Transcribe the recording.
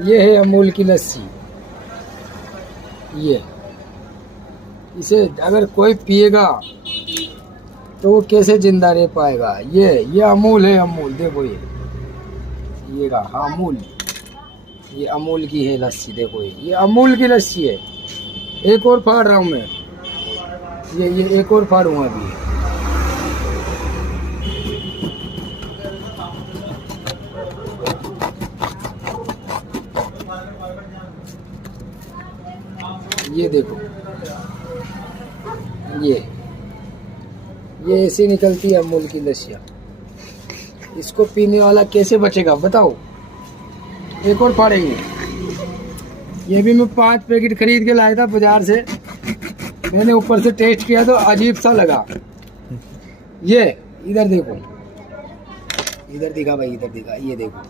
ये है अमूल की लस्सी। ये इसे अगर कोई पिएगा तो वो कैसे जिंदा रह पाएगा। ये अमूल है, अमूल देखो ये रहा अमूल। ये अमूल की है लस्सी, देखो ये अमूल की लस्सी है। एक और फाड़ रहा हूँ मैं, ये एक और फाड़ूंगा अभी। ये देखो ये ऐसे निकलती है अमूल की लस्सियाँ। इसको पीने वाला कैसे बचेगा बताओ। एक और फाड़ेंगे। ये भी मैं 5 पैकेट खरीद के लाया था बाजार से। मैंने ऊपर से टेस्ट किया तो अजीब सा लगा। ये इधर देखो, इधर दिखा भाई, इधर दिखा, ये देखो।